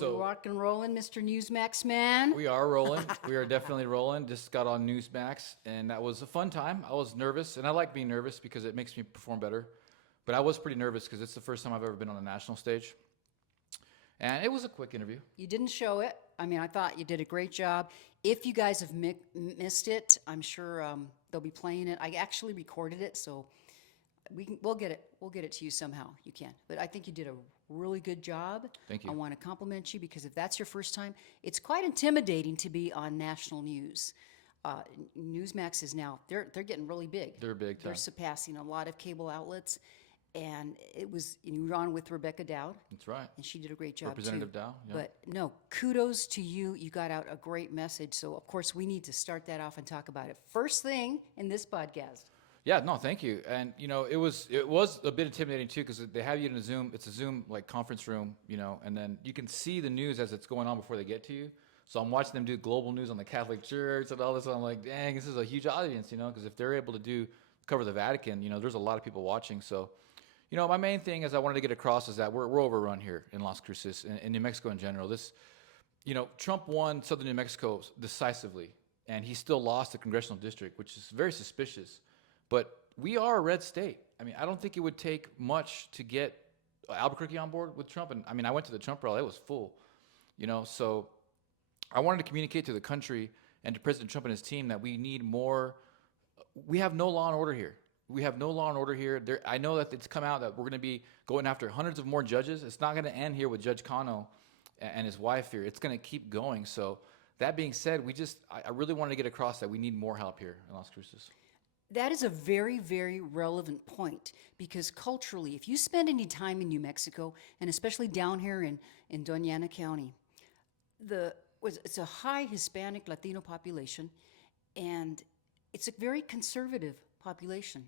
Are we rock and rolling, Mr. Newsmax man? We are rolling. We are definitely rolling. Just got on Newsmax, and that was a fun time. I was nervous, and I like being nervous because it makes me perform better. But I was pretty nervous because it's the first time I've ever been on a national stage. And it was a quick interview. You didn't show it. I mean, I thought you did a great job. If you guys have missed it, I'm sure they'll be playing it. I actually recorded it, so we'll get it. We'll get it to you somehow. You can. But I think you did a really good job. Thank you. I want to compliment you because if that's your first time, it's quite intimidating to be on national news. Newsmax is now they're getting really big. They're big time. They're surpassing a lot of cable outlets, and you were on with Rebecca Dowd. That's right. And she did a great job Representative too. Dow. Yeah. But no, kudos to you. You got out a great message. So of course we need to start that off and talk about it first thing in this podcast. Yeah, no, thank you. And it was a bit intimidating too because they have you in a Zoom. It's a Zoom like conference room, and then you can see the news as it's going on before they get to you. So I'm watching them do global news on the Catholic Church and all this. And I'm like, dang, this is a huge audience, because if they're able to cover the Vatican, there's a lot of people watching. So, my main thing is I wanted to get across is that we're overrun here in Las Cruces and in New Mexico in general. This, Trump won Southern New Mexico decisively, and he still lost the congressional district, which is very suspicious. But we are a red state. I mean, I don't think it would take much to get Albuquerque on board with Trump. And I mean, I went to the Trump rally; it was full, So I wanted to communicate to the country and to President Trump and his team that we need more. We have no law and order here. We have no law and order here. I know that it's come out that we're going to be going after hundreds of more judges. It's not going to end here with Judge Cano and his wife here. It's going to keep going. So that being said, I really wanted to get across that we need more help here in Las Cruces. That is a very, very relevant point because culturally, if you spend any time in New Mexico, and especially down here in Doña Ana County, it's a high Hispanic Latino population, and it's a very conservative population.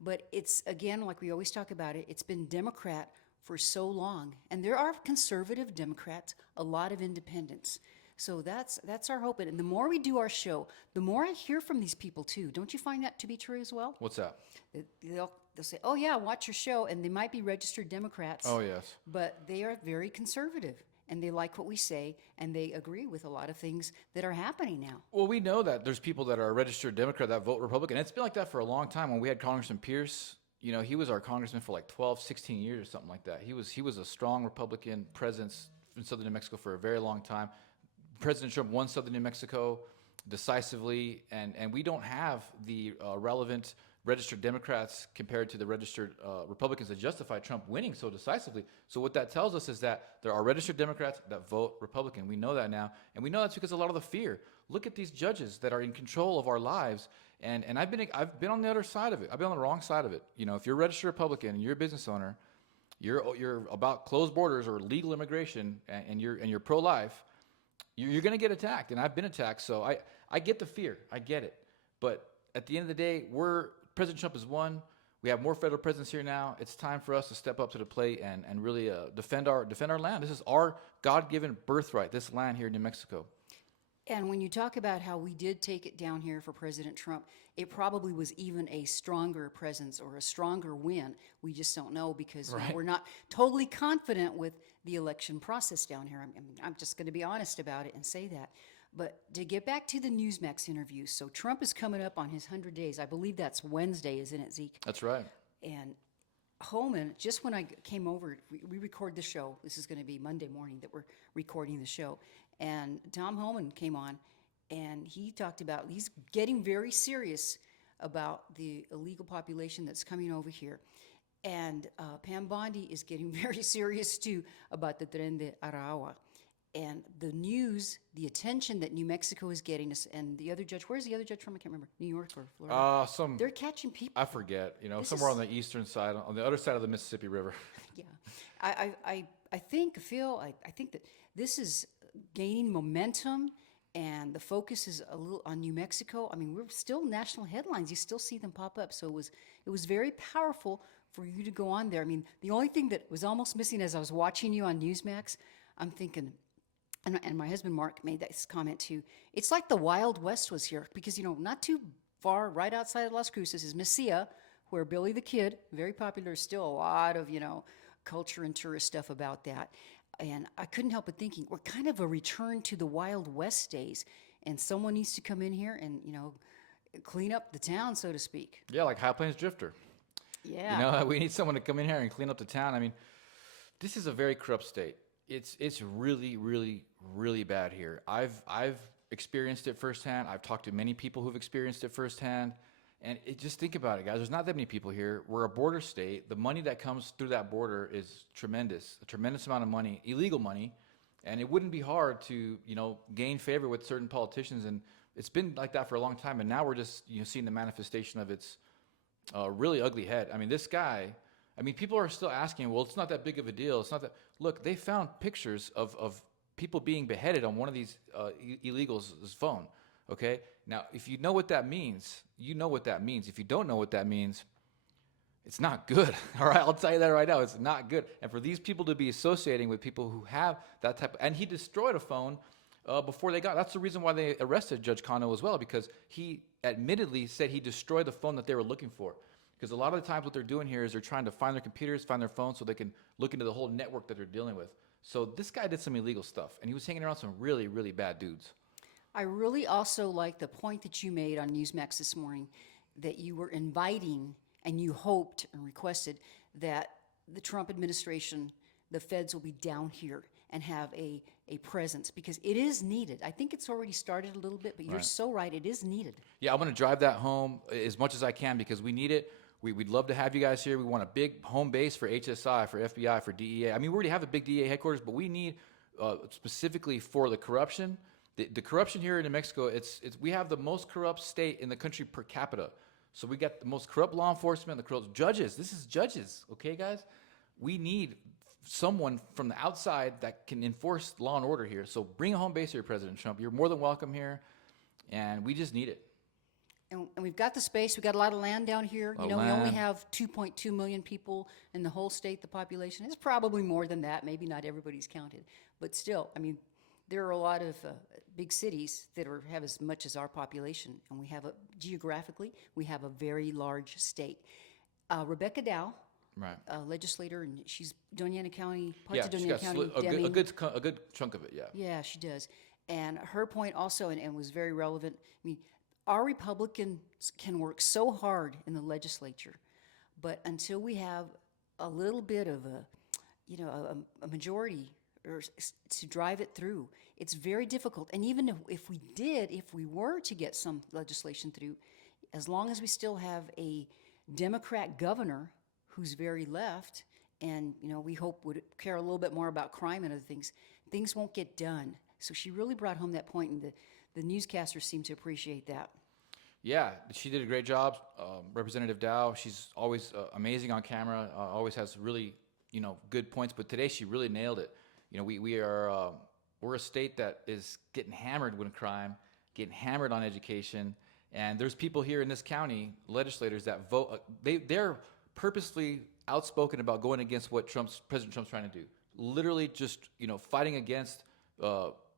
But it's, again, like we always talk about it, it's been Democrat for so long. And there are conservative Democrats, a lot of independents. So that's our hope. And the more we do our show, the more I hear from these people too. Don't you find that to be true as well? What's that? They'll say, oh yeah, watch your show. And they might be registered Democrats. Oh, yes. But they are very conservative. And they like what we say, and they agree with a lot of things that are happening now. Well, we know that there's people that are registered Democrat that vote Republican. It's been like that for a long time. When we had Congressman Pierce, he was our congressman for like 12, 16 years or something like that. He was a strong Republican presence in Southern New Mexico for a very long time. President Trump won Southern New Mexico decisively, and we don't have the relevant registered Democrats compared to the registered Republicans that justify Trump winning so decisively. So what that tells us is that there are registered Democrats that vote Republican. We know that now, and we know that's because a lot of the fear. Look at these judges that are in control of our lives, and I've been on the other side of it. I've been on the wrong side of it. If you're a registered Republican and you're a business owner, you're about closed borders or legal immigration, and you're pro-life. You're going to get attacked, and I've been attacked, so I get the fear. I get it. But at the end of the day, President Trump has won. We have more federal presence here now. It's time for us to step up to the plate and really defend our land. This is our God-given birthright, this land here in New Mexico. And when you talk about how we did take it down here for President Trump, it probably was even a stronger presence or a stronger win. We just don't know because we're not totally confident with the election process down here. I'm just going to be honest about it and say that. But to get back to the Newsmax interview, so Trump is coming up on his 100 days. I believe that's Wednesday, isn't it, Zeke? That's right. And Holman, just when I came over, we record the show. This is going to be Monday morning that we're recording the show. And Tom Holman came on, and he talked about he's getting very serious about the illegal population that's coming over here. And Pam Bondi is getting very serious, too, about the Tren de Aragua. And the news, the attention that New Mexico is getting, and the other judge, where's the other judge from? I can't remember, New York or Florida? They're catching people. I forget, somewhere on the eastern side, on the other side of the Mississippi River. Yeah. I think, Phil, I think that this is gaining momentum, and the focus is a little on New Mexico. I mean, we're still national headlines. You still see them pop up. So it was very powerful for you to go on there. I mean, the only thing that was almost missing as I was watching you on Newsmax, I'm thinking, and my husband Mark made this comment too, it's like the Wild West was here because, not too far, right outside of Las Cruces is Mesilla, where Billy the Kid, very popular, still a lot of, culture and tourist stuff about that. And I couldn't help but thinking we're kind of a return to the Wild West days, and someone needs to come in here and clean up the town, so to speak. Yeah, like High Plains Drifter. You Yeah. know, we need someone to come in here and clean up the town. I mean, this is a very corrupt state. It's really, really, really bad here. I've experienced it firsthand. I've talked to many people who've experienced it firsthand. And just think about it, guys. There's not that many people here. We're a border state. The money that comes through that border is tremendous, a tremendous amount of money, illegal money. And it wouldn't be hard to, gain favor with certain politicians. And it's been like that for a long time. And now we're just, seeing the manifestation of its really ugly head. I mean, this guy, people are still asking, well, it's not that big of a deal. It's not that. Look, they found pictures of people being beheaded on one of these illegals' phone. Okay? Now, if you know what that means, you know what that means. If you don't know what that means, it's not good. All right? I'll tell you that right now. It's not good. And for these people to be associating with people who have that type of, and he destroyed a phone before they got, that's the reason why they arrested Judge Kano as well, because he admittedly said he destroyed the phone that they were looking for. Because a lot of the times what they're doing here is they're trying to find their computers, find their phones so they can look into the whole network that they're dealing with. So this guy did some illegal stuff, and he was hanging around some really, really bad dudes. I really also like the point that you made on Newsmax this morning, that you were inviting and you hoped and requested that the Trump administration, the feds will be down here and have a presence, because it is needed. I think it's already started a little bit, but you're so right, it is needed. Yeah, I'm going to drive that home as much as I can because we need it. We'd love to have you guys here. We want a big home base for HSI, for FBI, for DEA. We already have a big DEA headquarters, but we need specifically for the corruption. The corruption here in New Mexico, we have the most corrupt state in the country per capita. So we got the most corrupt law enforcement, the corrupt judges. This is judges, okay, guys? We need someone from the outside that can enforce law and order here. So bring a home base here, President Trump. You're more than welcome here, and we just need it. And we've got the space. We've got a lot of land down here. We only have 2.2 million people in the whole state, the population. It's probably more than that. Maybe not everybody's counted. But still, there are a lot of big cities that have as much as our population. And geographically, we have a very large state. Rebecca Dow, Right. legislator, and she's Doñana County, parts Yeah, of she's Doñana got County. a good chunk of it, yeah. Yeah, she does. And her point also, and was very relevant, our Republicans can work so hard in the legislature, but until we have a little bit of a majority to drive it through, it's very difficult. And even if we were to get some legislation through, as long as we still have a Democrat governor who's very left, and we hope would care a little bit more about crime and other things won't get done. So she really brought home that point, and the newscasters seem to appreciate that. Yeah, she did a great job. Representative Dow, she's always amazing on camera, always has really, good points. But today she really nailed it. We're a state that is getting hammered with crime, getting hammered on education. And there's people here in this county, legislators that vote, they're purposely outspoken about going against what President Trump's trying to do. Literally just, fighting against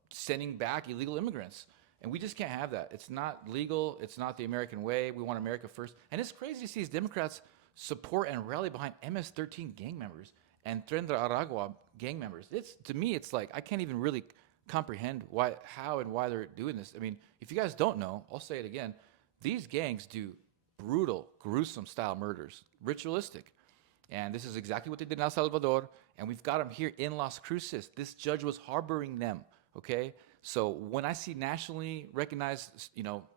sending back illegal immigrants. And we just can't have that. It's not legal. It's not the American way. We want America first. And it's crazy to see these Democrats support and rally behind MS-13 gang members and Tren de Aragua gang members. To me, it's like I can't even really comprehend how and why they're doing this. If you guys don't know, I'll say it again. These gangs do brutal, gruesome style murders, ritualistic. And this is exactly what they did in El Salvador. And we've got them here in Las Cruces. This judge was harboring them, okay? So when I see nationally recognized,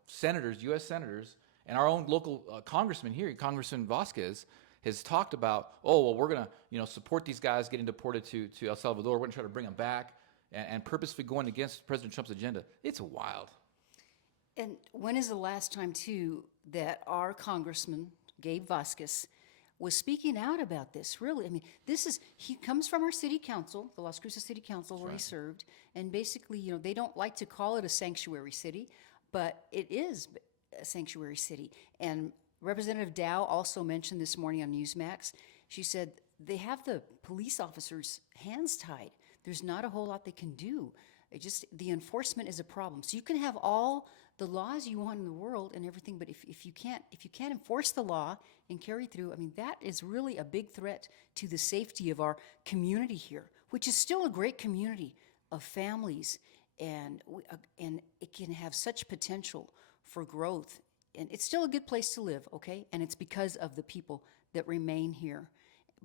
senators, U.S. senators, and our own local congressman here, Congressman Vasquez, has talked about, we're going to, support these guys getting deported to El Salvador. We're going to try to bring them back and purposefully going against President Trump's agenda. It's wild. And when is the last time, too, that our congressman, Gabe Vasquez, was speaking out about this, really? He comes from our city council, the Las Cruces City Council, where he served, and basically, they don't like to call it a sanctuary city, but it is a sanctuary city. And Representative Dow also mentioned this morning on Newsmax, she said they have the police officers' hands tied. There's not a whole lot they can do. The enforcement is a problem. So you can have all the laws you want in the world and everything, but if you can't enforce the law and carry through, that is really a big threat to the safety of our community here. which is still a great community of families, and it can have such potential for growth. And it's still a good place to live, okay? And it's because of the people that remain here.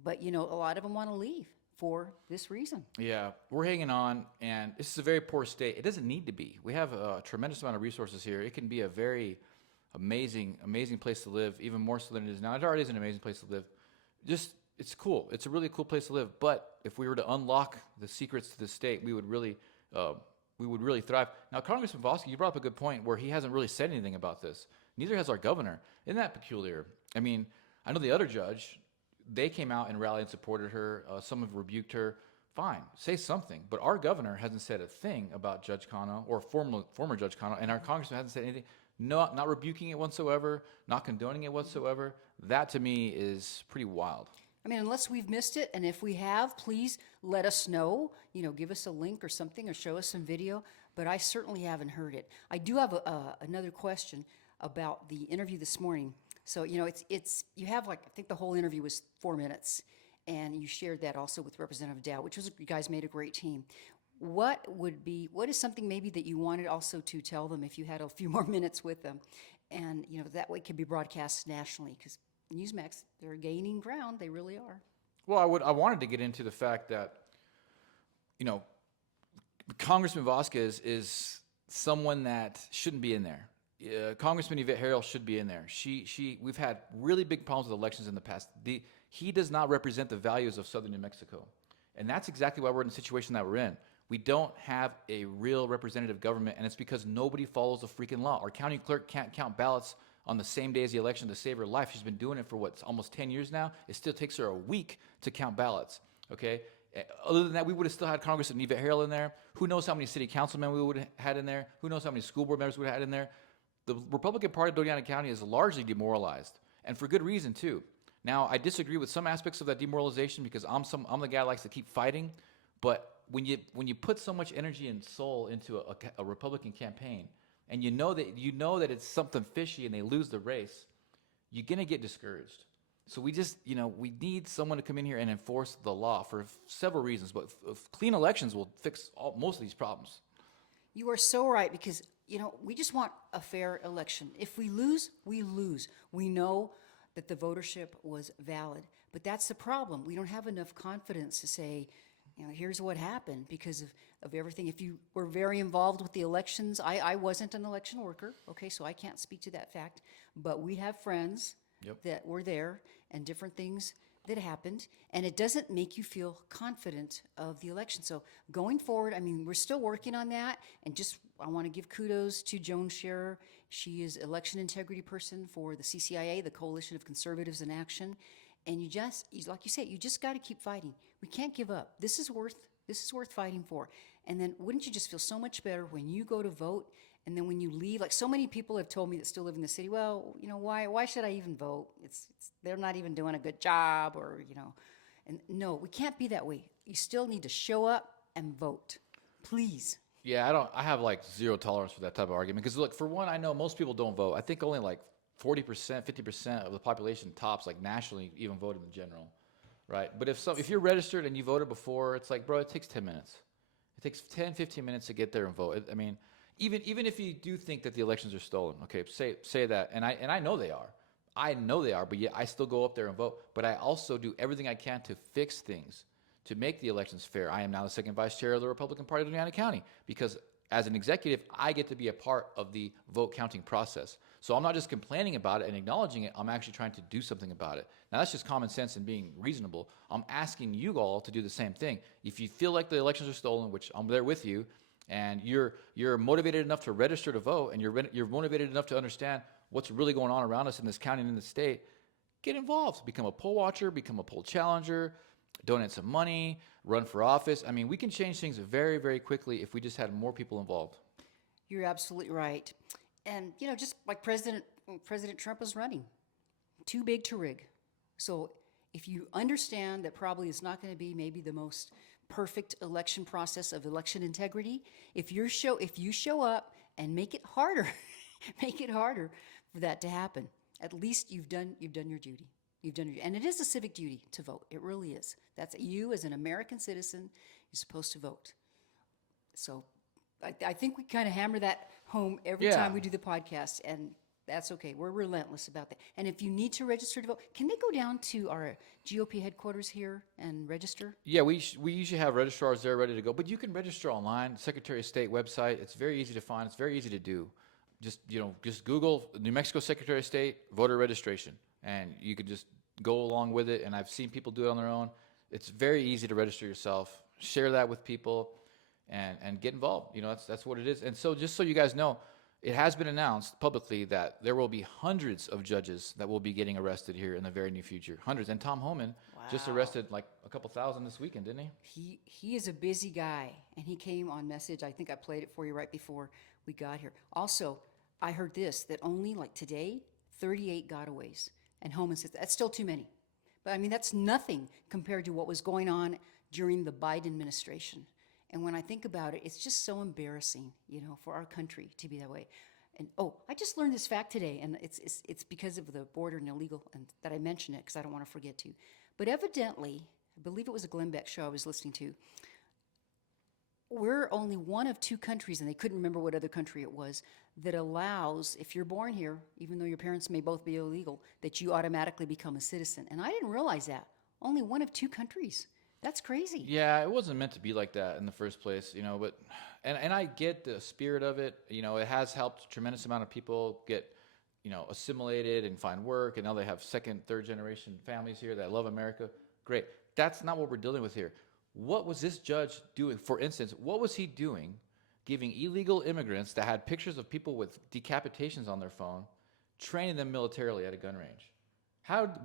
But a lot of them want to leave for this reason. Yeah, we're hanging on, and this is a very poor state. It doesn't need to be. We have a tremendous amount of resources here. It can be a very amazing place to live, even more so than it is now. It already is an amazing place to live. It's cool. It's a really cool place to live. But if we were to unlock the secrets to the state, we would really thrive. Now, Congressman Vosky, you brought up a good point where he hasn't really said anything about this. Neither has our governor. Isn't that peculiar? I mean, I know the other judge, they came out and rallied and supported her. Some have rebuked her. Fine, say something. But our governor hasn't said a thing about Judge Kano or former Judge Kano, and our congressman hasn't said anything. Not rebuking it whatsoever, not condoning it whatsoever. That to me is pretty wild. I mean, unless we've missed it, and if we have, please let us know. Give us a link or something, or show us some video. But I certainly haven't heard it. I do have another question about the interview this morning. So it's you have I think the whole interview was 4 minutes, and you shared that also with Representative Dow, which was you guys made a great team. What is something maybe that you wanted also to tell them if you had a few more minutes with them, and that way it can be broadcast nationally, because Newsmax, they're gaining ground. They really are. Well, I wanted to get into the fact that, Congressman Vasquez is someone that shouldn't be in there. Congressman Yvette Harrell should be in there. We've had really big problems with elections in the past. He does not represent the values of Southern New Mexico, and that's exactly why we're in the situation that we're in. We don't have a real representative government, and it's because nobody follows the freaking law. Our county clerk can't count ballots on the same day as the election to save her life. She's been doing it for almost 10 years now. It still takes her a week to count ballots, okay? Other than that, we would have still had Congressman Yvette Harrell in there. Who knows how many city councilmen we would have had in there? Who knows how many school board members we would have had in there? The Republican Party of Doñana County is largely demoralized, and for good reason, too. Now, I disagree with some aspects of that demoralization because I'm the guy that likes to keep fighting, but when you put so much energy and soul into a Republican campaign, and you know that it's something fishy and they lose the race, you're gonna get discouraged. So we just we need someone to come in here and enforce the law for several reasons. But clean elections will fix most of these problems. You are so right, because we just want a fair election. If we lose, we lose. We know that the votership was valid, but that's the problem. We don't have enough confidence to say, here's what happened because of everything. If you were very involved with the elections, I wasn't an election worker, okay, so I can't speak to that fact, but we have friends that were there and different things that happened, and it doesn't make you feel confident of the election. So going forward, I mean, we're still working on that, and I want to give kudos to Joan Scherer. She is election integrity person for the CCIA, the Coalition of Conservatives in Action. And like you said, you just got to keep fighting. We can't give up. This is worth fighting for. And then wouldn't you just feel so much better when you go to vote, and then when you leave? Like so many people have told me that still live in the city, well, why should I even vote? They're not even doing a good job, or and no, we can't be that way. You still need to show up and vote, please. Yeah, I have like zero tolerance for that type of argument because look, for one, I know most people don't vote. I think only like 40%, 50% of the population tops, like nationally, even vote in the general, right? But if you're registered and you voted before, it's like, bro, it takes 10 minutes. It takes 10, 15 minutes to get there and vote. I mean, even if you do think that the elections are stolen, okay, say that, and I know they are. I know they are, but yet I still go up there and vote. But I also do everything I can to fix things, to make the elections fair. I am now the second vice chair of the Republican Party of Doñana County because as an executive, I get to be a part of the vote counting process. So I'm not just complaining about it and acknowledging it, I'm actually trying to do something about it. Now that's just common sense and being reasonable. I'm asking you all to do the same thing. If you feel like the elections are stolen, which I'm there with you, and you're motivated enough to register to vote, and you're motivated enough to understand what's really going on around us in this county and in the state, get involved. Become a poll watcher, become a poll challenger, donate some money, run for office. I mean, we can change things very, very quickly if we just had more people involved. You're absolutely right. And, just like President Trump is running, too big to rig. So if you understand that probably it's not going to be maybe the most perfect election process of election integrity, if you show up and make it harder, make it harder for that to happen, at least you've done your duty. And it is a civic duty to vote. It really is. That's you as an American citizen. You're supposed to vote. So I think we kind of hammer that home every Yeah. time we do the podcast, and that's okay. We're relentless about that. And if you need to register to vote, can they go down to our GOP headquarters here and register? Yeah, we usually have registrars there ready to go, but you can register online. Secretary of State website. It's very easy to find. It's very easy to do. Just Google New Mexico Secretary of State voter registration, and you could just go along with it. And I've seen people do it on their own. It's very easy to register yourself. Share that with people, and get involved. That's what it is. And so just so you guys know, it has been announced publicly that there will be hundreds of judges that will be getting arrested here in the very near future. Hundreds. And Tom Homan just Wow. arrested like a couple thousand this weekend, didn't he? He is a busy guy, and he came on message. I think I played it for you right before we got here. Also, I heard this, that only like today, 38 gotaways. And Homan says that's still too many. But I mean, that's nothing compared to what was going on during the Biden administration. And when I think about it, it's just so embarrassing, for our country to be that way. And I just learned this fact today, and it's because of the border and illegal, and that I mention it because I don't want to forget to. But evidently, I believe it was a Glenn Beck show I was listening to. We're only one of two countries, and they couldn't remember what other country it was, that allows, if you're born here, even though your parents may both be illegal, that you automatically become a citizen. And I didn't realize that. Only one of two countries. That's crazy. Yeah, it wasn't meant to be like that in the first place, but and I get the spirit of it. It has helped a tremendous amount of people get, assimilated and find work, and now they have second, third generation families here that love America. Great. That's not what we're dealing with here. What was this judge doing? For instance, what was he doing giving illegal immigrants that had pictures of people with decapitations on their phone, training them militarily at a gun range?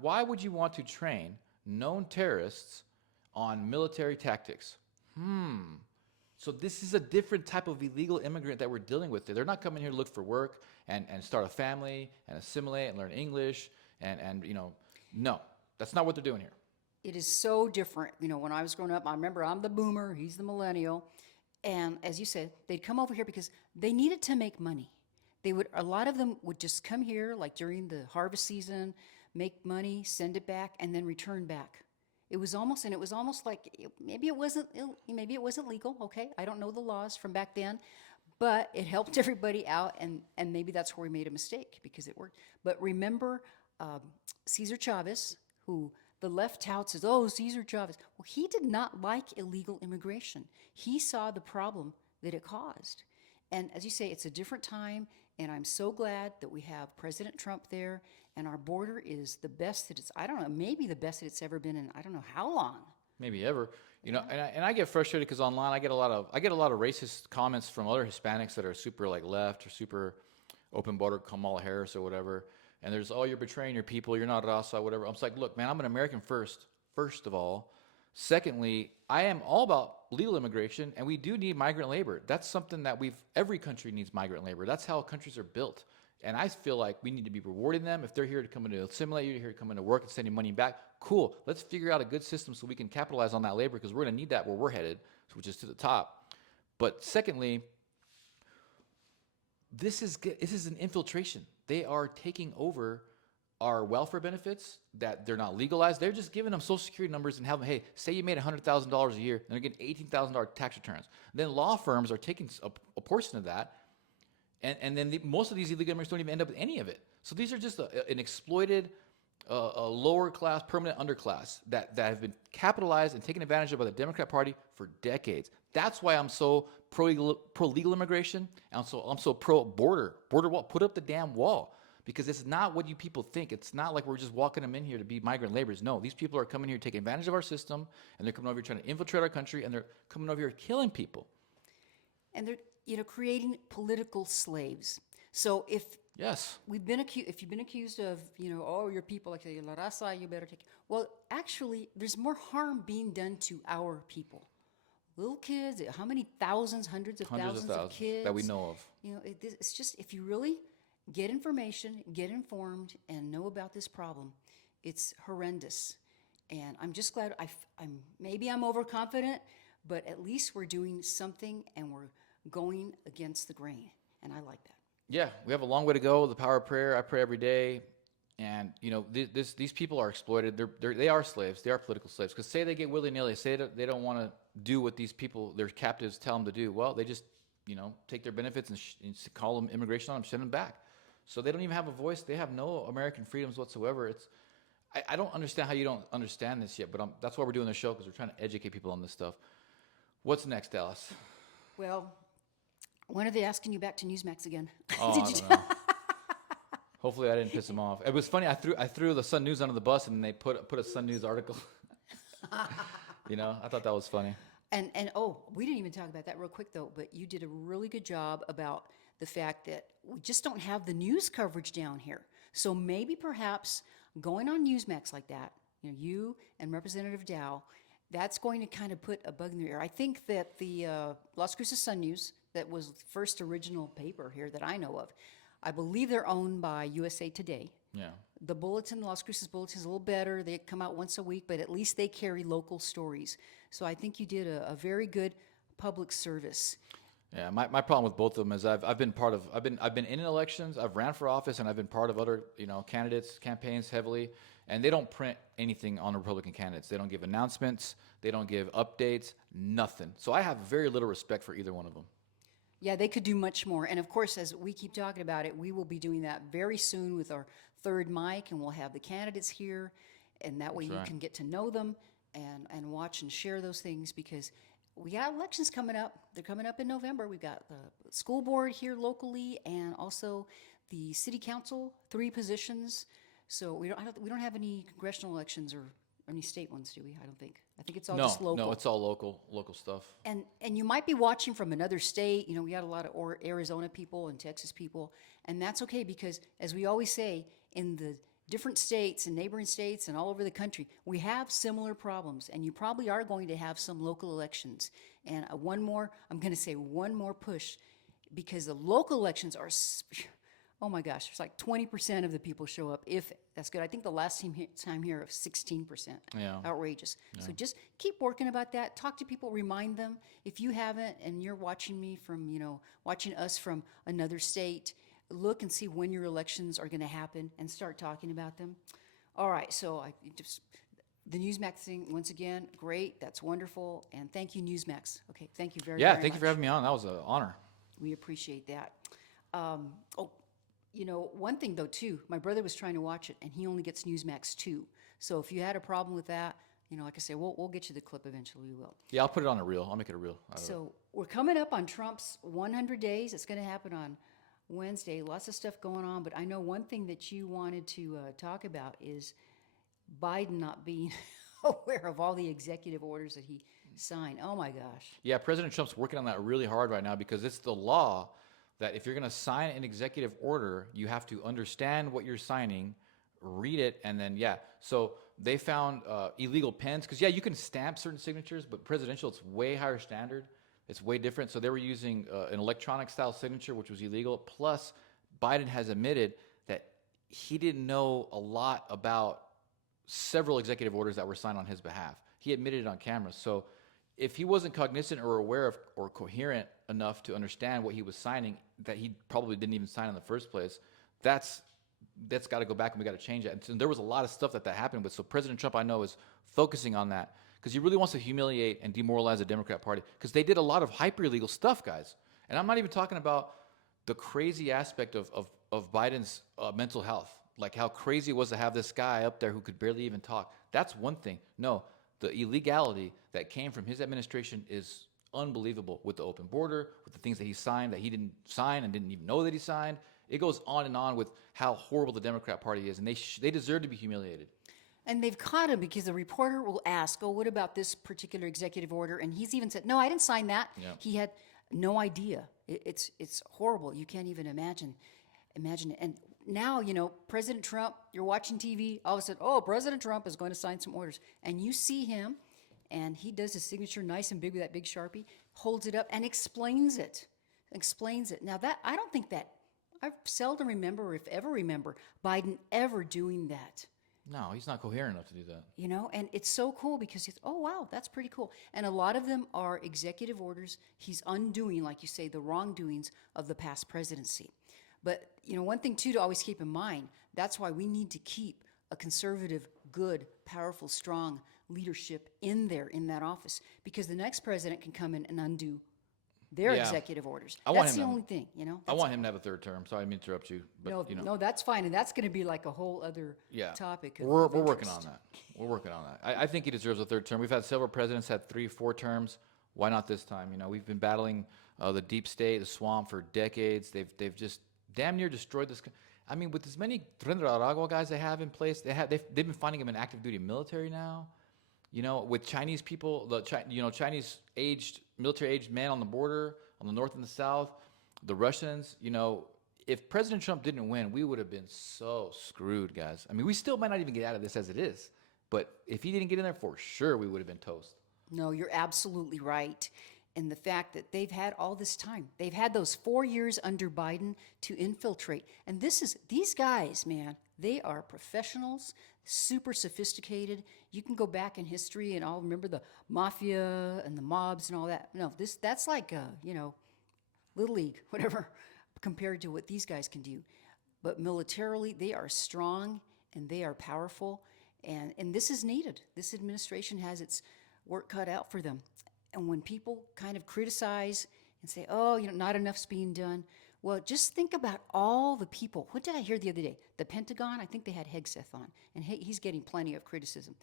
Why would you want to train known terrorists on military tactics? So this is a different type of illegal immigrant that we're dealing with. They're not coming here to look for work and start a family and assimilate and learn English no, that's not what they're doing here. It is so different. When I was growing up, I remember I'm the boomer, he's the millennial. And as you said, they'd come over here because they needed to make money. A lot of them would just come here, like during the harvest season, make money, send it back, and then return back. It was almost like maybe it wasn't legal. Okay, I don't know the laws from back then, but it helped everybody out, and maybe that's where we made a mistake because it worked. But remember, Cesar Chavez, who the left touts as, Cesar Chavez. Well, he did not like illegal immigration. He saw the problem that it caused. And as you say, it's a different time, and I'm so glad that we have President Trump there, and our border is the best that I don't know, maybe the best that it's ever been in I don't know how long. Maybe ever. And I get frustrated because online I get a lot of racist comments from other Hispanics that are super like left or super open border Kamala Harris or whatever. And there's, you're betraying your people, you're not Rasa, whatever. I'm just like, look, man, I'm an American first of all. Secondly, I am all about legal immigration, and we do need migrant labor. That's something that every country needs migrant labor. That's how countries are built. And I feel like we need to be rewarding them. If they're here to come in to assimilate, you're here to come in to work and send you money back, cool. Let's figure out a good system so we can capitalize on that labor because we're going to need that where we're headed, which is to the top. But secondly, this is an infiltration. They are taking over our welfare benefits that they're not legalized. They're just giving them Social Security numbers and having, hey, say you made $100,000 a year, and they're getting $18,000 tax returns. Then law firms are taking a portion of that, and then most of these illegal immigrants don't even end up with any of it. So these are just an exploited, a lower class, permanent underclass that have been capitalized and taken advantage of by the Democrat Party for decades. That's why I'm so pro legal immigration, and I'm so pro border wall. Put up the damn wall, because it's not what you people think. It's not like we're just walking them in here to be migrant laborers. No, these people are coming here taking advantage of our system, and they're coming over here trying to infiltrate our country, and they're coming over here killing people. And they're creating political slaves. So if you've been accused of, your people, like La Raza, you better take. Well, actually, there's more harm being done to our people. Little kids, how many thousands, hundreds of thousands of kids that we know of. It's just, if you really get information, get informed, and know about this problem, it's horrendous. And I'm just glad maybe I'm overconfident, but at least we're doing something and we're going against the grain. And I like that. Yeah, we have a long way to go. The power of prayer. I pray every day. And, these people are exploited. They are slaves. They are political slaves. Because say they get willy-nilly. Say they don't want to do what these people, their captives, tell them to do. Well, they just, take their benefits and call them immigration on them, send them back. So they don't even have a voice. They have no American freedoms whatsoever. I don't understand how you don't understand this yet, but that's why we're doing the show, because we're trying to educate people on this stuff. What's next, Dallas? Well, when are they asking you back to Newsmax again? Oh, I don't know. Hopefully I didn't piss them off. It was funny. I threw the Sun News under the bus, and they put a Sun News article. I thought that was funny. And we didn't even talk about that real quick though, but you did a really good job about the fact that we just don't have the news coverage down here. So maybe perhaps going on Newsmax like that, you and Representative Dow, that's going to kind of put a bug in their ear. I think that the Las Cruces Sun News, that was the first original paper here that I know of, I believe they're owned by USA Today. Yeah. The Bulletin, the Las Cruces Bulletin, is a little better. They come out once a week, but at least they carry local stories. So I think you did a very good public service. Yeah, my problem with both of them is I've been in elections, I've ran for office, and I've been part of other candidates campaigns heavily, and they don't print anything on Republican candidates. They don't give announcements, they don't give updates, nothing. So I have very little respect for either one of them. Yeah, they could do much more. And of course, as we keep talking about it, we will be doing that very soon with our third mic, and we'll have the candidates here, and that way you can get to know them and watch and share those things, because we got elections coming up. They're coming up in November. We've got the school board here locally, and also the city council, 3 positions. So we don't have any congressional elections or any state ones, do we? I don't think. I think it's all just local. No, it's all local stuff. And you might be watching from another state. We got a lot of Arizona people and Texas people, and that's okay, because as we always say, in the different states and neighboring states and all over the country, we have similar problems, and you probably are going to have some local elections. And I'm going to say one more push, because the local elections are, oh my gosh, it's like 20% of the people show up, if that's good. I think the last time here of 16%. Yeah. Outrageous. Yeah. So just keep working about that. Talk to people, remind them. If you haven't, and you're watching me from, watching us from another state, look and see when your elections are going to happen and start talking about them. All right, so the Newsmax thing, once again, great. That's wonderful. And thank you, Newsmax. Okay, thank you very much. Yeah, thank you for having me on. That was an honor. We appreciate that. One thing though too, my brother was trying to watch it, and he only gets Newsmax 2. So if you had a problem with that, like I say, we'll get you the clip eventually. We will. Yeah, I'll put it on a reel. I'll make it a reel. So we're coming up on Trump's 100 days. It's going to happen on Wednesday. Lots of stuff going on, but I know one thing that you wanted to talk about is Biden not being aware of all the executive orders that he signed. Oh my gosh. Yeah, President Trump's working on that really hard right now, because it's the law that if you're going to sign an executive order, you have to understand what you're signing, read it, and then, So they found illegal pens, because, you can stamp certain signatures, but presidential, it's way higher standard. It's way different. So they were using an electronic style signature, which was illegal. Plus, Biden has admitted that he didn't know a lot about several executive orders that were signed on his behalf. He admitted it on camera. So if he wasn't cognizant or aware of or coherent enough to understand what he was signing, that he probably didn't even sign in the first place, that's got to go back, and we got to change that. And so there was a lot of stuff that happened with. So President Trump, I know, is focusing on that, because he really wants to humiliate and demoralize the Democrat Party, because they did a lot of hyper-illegal stuff, guys. And I'm not even talking about the crazy aspect of Biden's mental health, like how crazy it was to have this guy up there who could barely even talk. That's one thing. No, the illegality that came from his administration is unbelievable, with the open border, with the things that he signed that he didn't sign and didn't even know that he signed. It goes on and on with how horrible the Democrat Party is, and they deserve to be humiliated. And they've caught him, because the reporter will ask, what about this particular executive order? And he's even said, no, I didn't sign that. Yeah. He had no idea. It's horrible. You can't even imagine it. And now, President Trump, you're watching TV, all of a sudden, President Trump is going to sign some orders. And you see him, and he does his signature nice and big with that big Sharpie, holds it up and explains it. Now I don't think that, I seldom remember, or if ever remember, Biden ever doing that. No, he's not coherent enough to do that. And it's so cool, because wow, that's pretty cool. And a lot of them are executive orders. He's undoing, like you say, the wrongdoings of the past presidency. But, one thing too to always keep in mind, that's why we need to keep a conservative, good, powerful, strong leadership in there in that office, because the next president can come in and undo their Yeah. executive orders. I want That's him the to- only thing, you know. I want him to have a third term. Sorry, I didn't interrupt you, but No, you know, no, that's fine, and that's going to be like a whole other yeah, topic. we're Of working on interest. that. We're working on that. I think he deserves a third term. We've had several presidents had 3, 4 terms. Why not this time? You know, we've been battling the deep state, the swamp for decades. They've just damn near destroyed this. I mean, with as many Tren de Aragua guys they have in place, they've been finding them in active duty military now. You know, with Chinese people, Chinese military aged men on the border, on the north and the south, the Russians. You know, if President Trump didn't win, we would have been so screwed, guys. I mean, we still might not even get out of this as it is, but if he didn't get in there, for sure, we would have been toast. No, you're absolutely right. And the fact that they've had all this time, they've had those 4 years under Biden to infiltrate. And these guys, man, they are professionals, super sophisticated. You can go back in history and I'll remember the mafia and the mobs and all that. No, that's like, Little League, whatever, compared to what these guys can do. But militarily, they are strong and they are powerful. And this is needed. This administration has its work cut out for them. And when people kind of criticize and say, oh, not enough's being done, well, just think about all the people. What did I hear the other day? The Pentagon, I think they had Hegseth on, and he's getting plenty of criticism.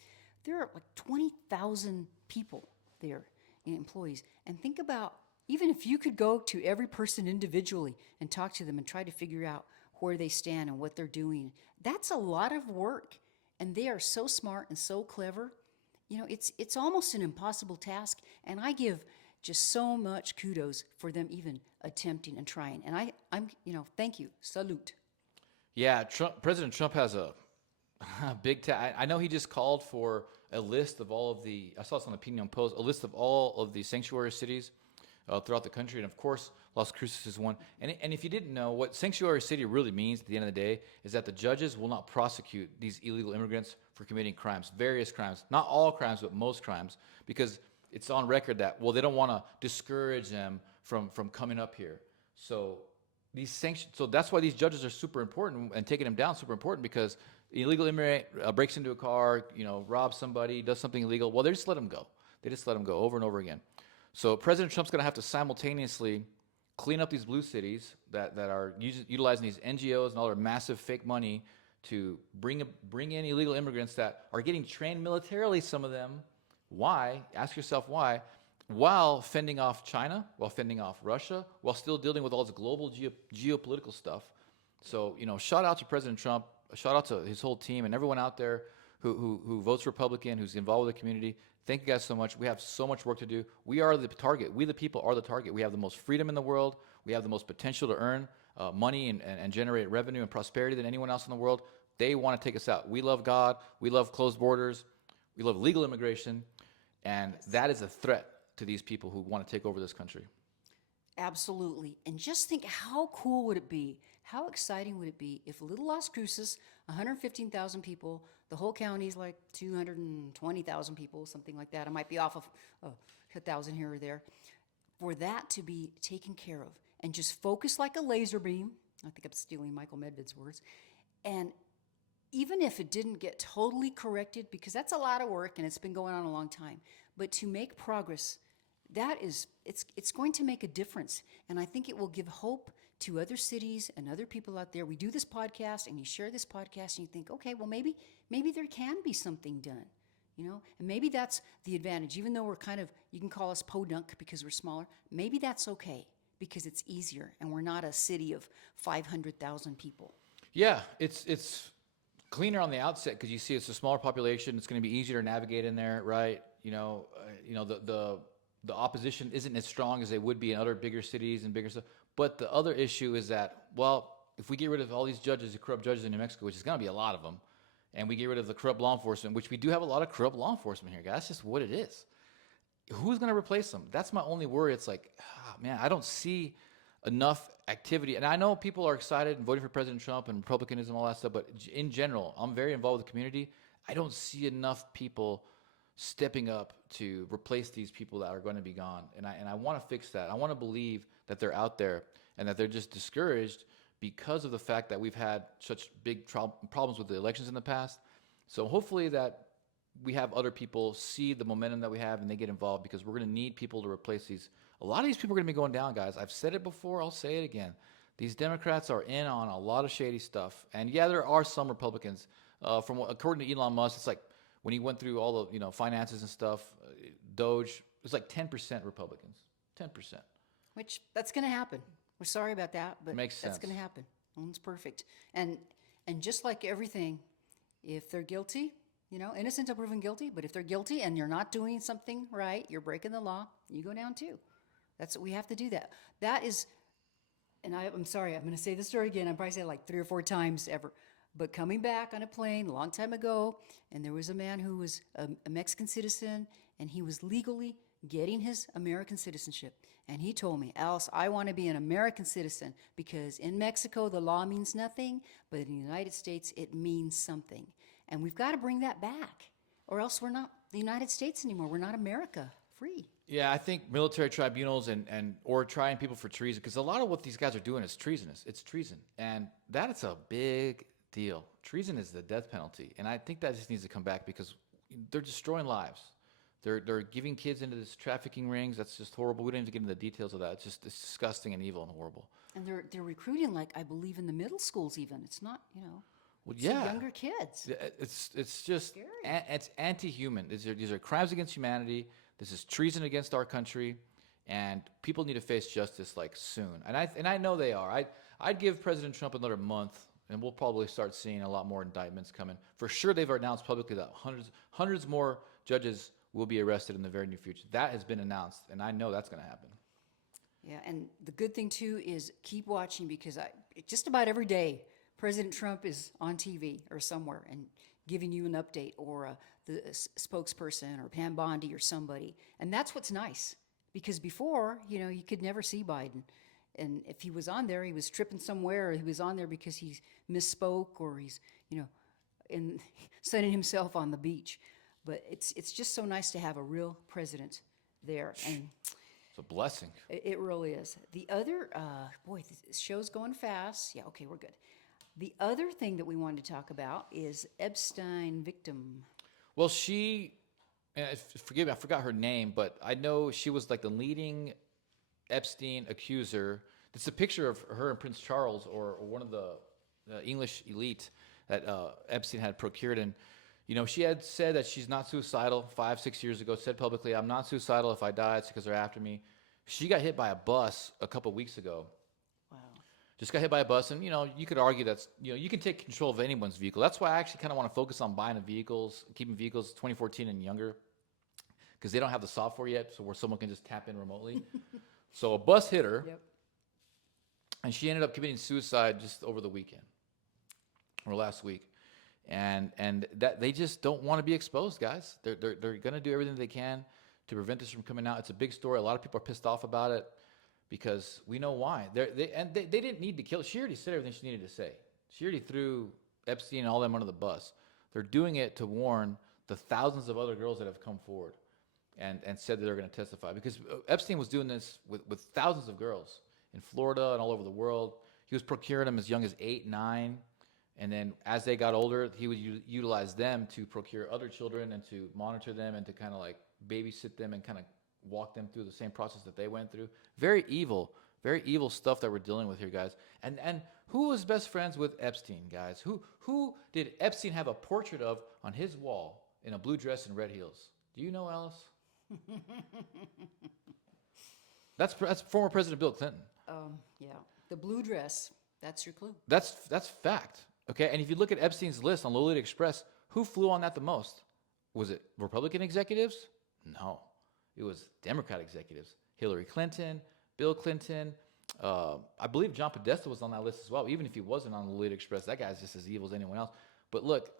There are like 20,000 people there, employees. And think about, even if you could go to every person individually and talk to them and try to figure out where they stand and what they're doing, that's a lot of work. And they are so smart and so clever. It's almost an impossible task, and I give just so much kudos for them even attempting and trying. And I'm thank you, salute. Yeah, President Trump has a big. I know he just called for a list of all of the. I saw this on the Opinion Post. A list of all of the sanctuary cities throughout the country, and of course, Las Cruces is one. And if you didn't know, what sanctuary city really means at the end of the day is that the judges will not prosecute these illegal immigrants for committing crimes, various crimes, not all crimes, but most crimes, because it's on record that, well, they don't want to discourage them from coming up here. So so that's why these judges are super important, and taking them down super important, because the illegal immigrant breaks into a car, robs somebody, does something illegal. Well, they just let them go. They just let them go over and over again. So President Trump's going to have to simultaneously clean up these blue cities that are utilizing these NGOs and all their massive fake money to bring in illegal immigrants that are getting trained militarily, some of them. Why? Ask yourself why. While fending off China, while fending off Russia, while still dealing with all this global geopolitical stuff. So, shout out to President Trump, shout out to his whole team and everyone out there who votes Republican, who's involved with the community. Thank you guys so much. We have so much work to do. We are the target. We, the people, are the target. We have the most freedom in the world. We have the most potential to earn money and generate revenue and prosperity than anyone else in the world. They want to take us out. We love God. We love closed borders. We love legal immigration. And that is a threat to these people who want to take over this country. Absolutely. And just think, how cool would it be? How exciting would it be if little Las Cruces, 115,000 people, the whole county's like 220,000 people, something like that. I might be off of 1,000 here or there. For that to be taken care of and just focus like a laser beam. I think I'm stealing Michael Medved's words. And even if it didn't get totally corrected, because that's a lot of work and it's been going on a long time, but to make progress, it's going to make a difference. And I think it will give hope to other cities and other people out there. We do this podcast and you share this podcast and you think, okay, well, maybe there can be something done, and maybe that's the advantage. Even though we're you can call us podunk because we're smaller, maybe that's okay because it's easier and we're not a city of 500,000 people. Yeah, it's cleaner on the outset because you see it's a smaller population. It's going to be easier to navigate in there, right? The opposition isn't as strong as they would be in other bigger cities and bigger stuff. But the other issue is that, well, if we get rid of all these judges, the corrupt judges in New Mexico, which is going to be a lot of them, and we get rid of the corrupt law enforcement, which we do have a lot of corrupt law enforcement here, guys. That's just what it is. Who's going to replace them? That's my only worry. It's like, man, I don't see enough activity. And I know people are excited and voting for President Trump and Republicanism, all that stuff. But in general, I'm very involved with the community. I don't see enough people stepping up to replace these people that are going to be gone. And I want to fix that. I want to believe that they're out there and that they're just discouraged because of the fact that we've had such big problems with the elections in the past. So hopefully that we have other people see the momentum that we have and they get involved, because we're going to need people to replace these. A lot of these people are going to be going down, guys. I've said it before. I'll say it again. These Democrats are in on a lot of shady stuff. And yeah, there are some Republicans. According to Elon Musk, it's like when he went through all the finances and stuff, Doge, it's like 10% Republicans. 10%. Which that's going to happen. We're sorry about that, but Makes that's sense. going to happen. No one's perfect. And just like everything, if they're guilty, innocent until proven guilty, but if they're guilty and you're not doing something right, you're breaking the law, you go down too. That's what we have to do that. That is, and I'm sorry, I'm going to say this story again. I'm probably say it like 3 or 4 times ever. But coming back on a plane a long time ago, and there was a man who was a Mexican citizen, and he was legally getting his American citizenship. And he told me, Alice, I want to be an American citizen because in Mexico the law means nothing, but in the United States it means something. And we've got to bring that back, or else we're not the United States anymore. We're not America free. Yeah, I think military tribunals and or trying people for treason, because a lot of what these guys are doing is treasonous. It's treason, and that's a big deal. Treason is the death penalty, and I think that just needs to come back because they're destroying lives. They're giving kids into this trafficking rings. That's just horrible. We don't even get into the details of that. It's disgusting and evil and horrible. And they're recruiting, like, I believe in the middle schools even. It's not, Well, it's yeah, younger kids. it's just Scary. it's anti-human. These are crimes against humanity. This is treason against our country, and people need to face justice like soon. And I know they are. I'd give President Trump another month, and we'll probably start seeing a lot more indictments coming. For sure, they've announced publicly that hundreds more judges will be arrested in the very near future. That has been announced, and I know that's going to happen. Yeah, and the good thing too is keep watching, because just about every day President Trump is on TV or somewhere and giving you an update, or the spokesperson or Pam Bondi or somebody. And that's what's nice, because before, you could never see Biden. And if he was on there, he was tripping somewhere, or he was on there because he misspoke, or he's, in sunning himself on the beach. But it's just so nice to have a real president there, and It's a blessing. it really is. The other, boy, this show's going fast. Yeah, okay, we're good. The other thing that we wanted to talk about is Epstein victim. Well, forgive me, I forgot her name, but I know she was like the leading Epstein accuser. It's a picture of her and Prince Charles, or one of the English elite that Epstein had procured. And, she had said that she's not suicidal 5-6 years ago, said publicly, I'm not suicidal. If I die, it's because they're after me. She got hit by a bus a couple weeks ago. Wow. Just got hit by a bus, and you could argue that's you can take control of anyone's vehicle. That's why I actually kind of want to focus on buying vehicles, keeping vehicles 2014 and younger, because they don't have the software yet, so where someone can just tap in remotely. So a bus hit her, Yep. and she ended up committing suicide just over the weekend or last week, and that they just don't want to be exposed, guys. They're going to do everything they can to prevent this from coming out. It's a big story. A lot of people are pissed off about it, because we know why. They didn't need to kill. She already said everything she needed to say. She already threw Epstein and all them under the bus. They're doing it to warn the thousands of other girls that have come forward and said that they're going to testify. Because Epstein was doing this with thousands of girls in Florida and all over the world. He was procuring them as young as 8, 9. And then as they got older, he would utilize them to procure other children and to monitor them and to kind of like babysit them and kind of walk them through the same process that they went through. Very evil stuff that we're dealing with here, guys. And who was best friends with Epstein, guys? Who did Epstein have a portrait of on his wall in a blue dress and red heels? Do you know, Alice? That's former President Bill Clinton. Yeah, the blue dress. That's your clue. That's fact. Okay, and if you look at Epstein's list on Lolita Express, who flew on that the most? Was it Republican executives? No. It was Democrat executives. Hillary Clinton, Bill Clinton. I believe John Podesta was on that list as well. Even if he wasn't on the Lolita Express, that guy's just as evil as anyone else. But look,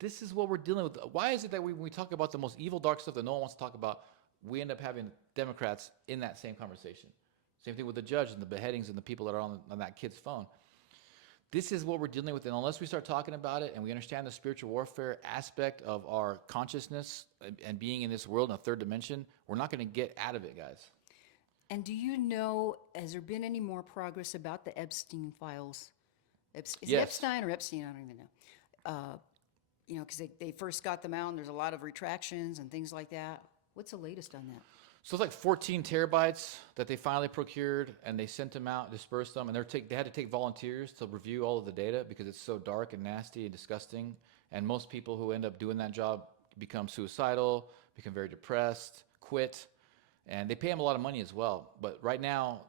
this is what we're dealing with. Why is it that when we talk about the most evil, dark stuff that no one wants to talk about, we end up having Democrats in that same conversation? Same thing with the judge and the beheadings and the people that are on that kid's phone. This is what we're dealing with, and unless we start talking about it and we understand the spiritual warfare aspect of our consciousness and being in this world in a third dimension, we're not going to get out of it, guys. And do you know, has there been any more progress about the Epstein files? Is it Yes. Epstein or Epstein? I don't even know. because they first got them out and there's a lot of retractions and things like that. What's the latest on that? So it's like 14 terabytes that they finally procured, and they sent them out, dispersed them, and they had to take volunteers to review all of the data because it's so dark and nasty and disgusting. And most people who end up doing that job become suicidal, become very depressed, quit, and they pay them a lot of money as well. But right now,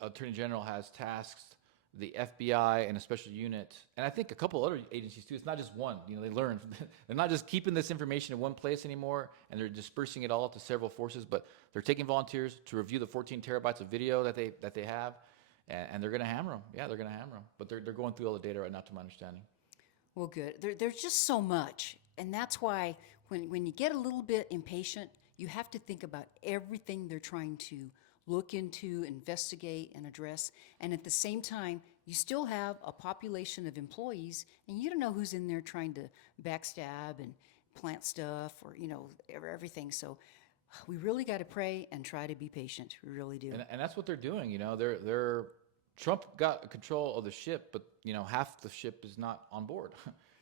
Attorney General has tasked the FBI and a special unit, and I think a couple other agencies too. It's not just one. They learn. They're not just keeping this information in one place anymore, and they're dispersing it all to several forces. But they're taking volunteers to review the 14 terabytes of video that they have, and they're going to hammer them. Yeah, they're going to hammer them. But they're going through all the data right now, to my understanding. Well, good. There's just so much, and that's why when you get a little bit impatient, you have to think about everything they're trying to look into, investigate, and address. And at the same time, you still have a population of employees, and you don't know who's in there trying to backstab and plant stuff or, everything. So we really got to pray and try to be patient. We really do. And that's what they're doing. They're Trump got control of the ship, but half the ship is not on board.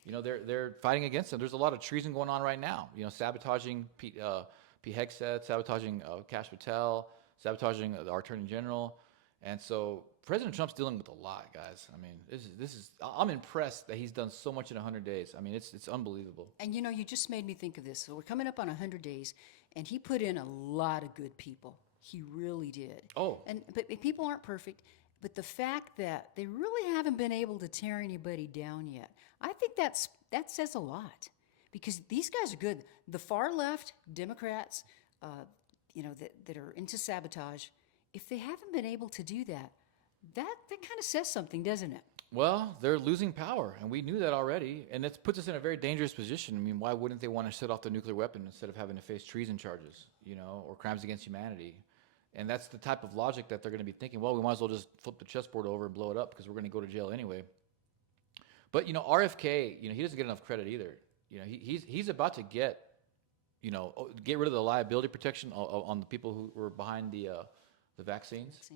They're fighting against them. There's a lot of treason going on right now. Sabotaging Pete Hegseth, sabotaging Kash Patel, sabotaging our Attorney General. And so President Trump's dealing with a lot, guys. I mean, this is I'm impressed that he's done so much in 100 days. I mean, it's unbelievable. And you just made me think of this. So we're coming up on 100 days, and he put in a lot of good people. He really did. Oh. But people aren't perfect. But the fact that they really haven't been able to tear anybody down yet, I think that says a lot. Because these guys are good. The far left Democrats, that are into sabotage, if they haven't been able to do that, that kind of says something, doesn't it? Well, they're losing power, and we knew that already, and it puts us in a very dangerous position. I mean, why wouldn't they want to set off the nuclear weapon instead of having to face treason charges, or crimes against humanity? And that's the type of logic that they're going to be thinking, well, we might as well just flip the chessboard over and blow it up because we're going to go to jail anyway. But, RFK, he doesn't get enough credit either. He's about to get rid of the liability protection on the people who were behind the vaccines.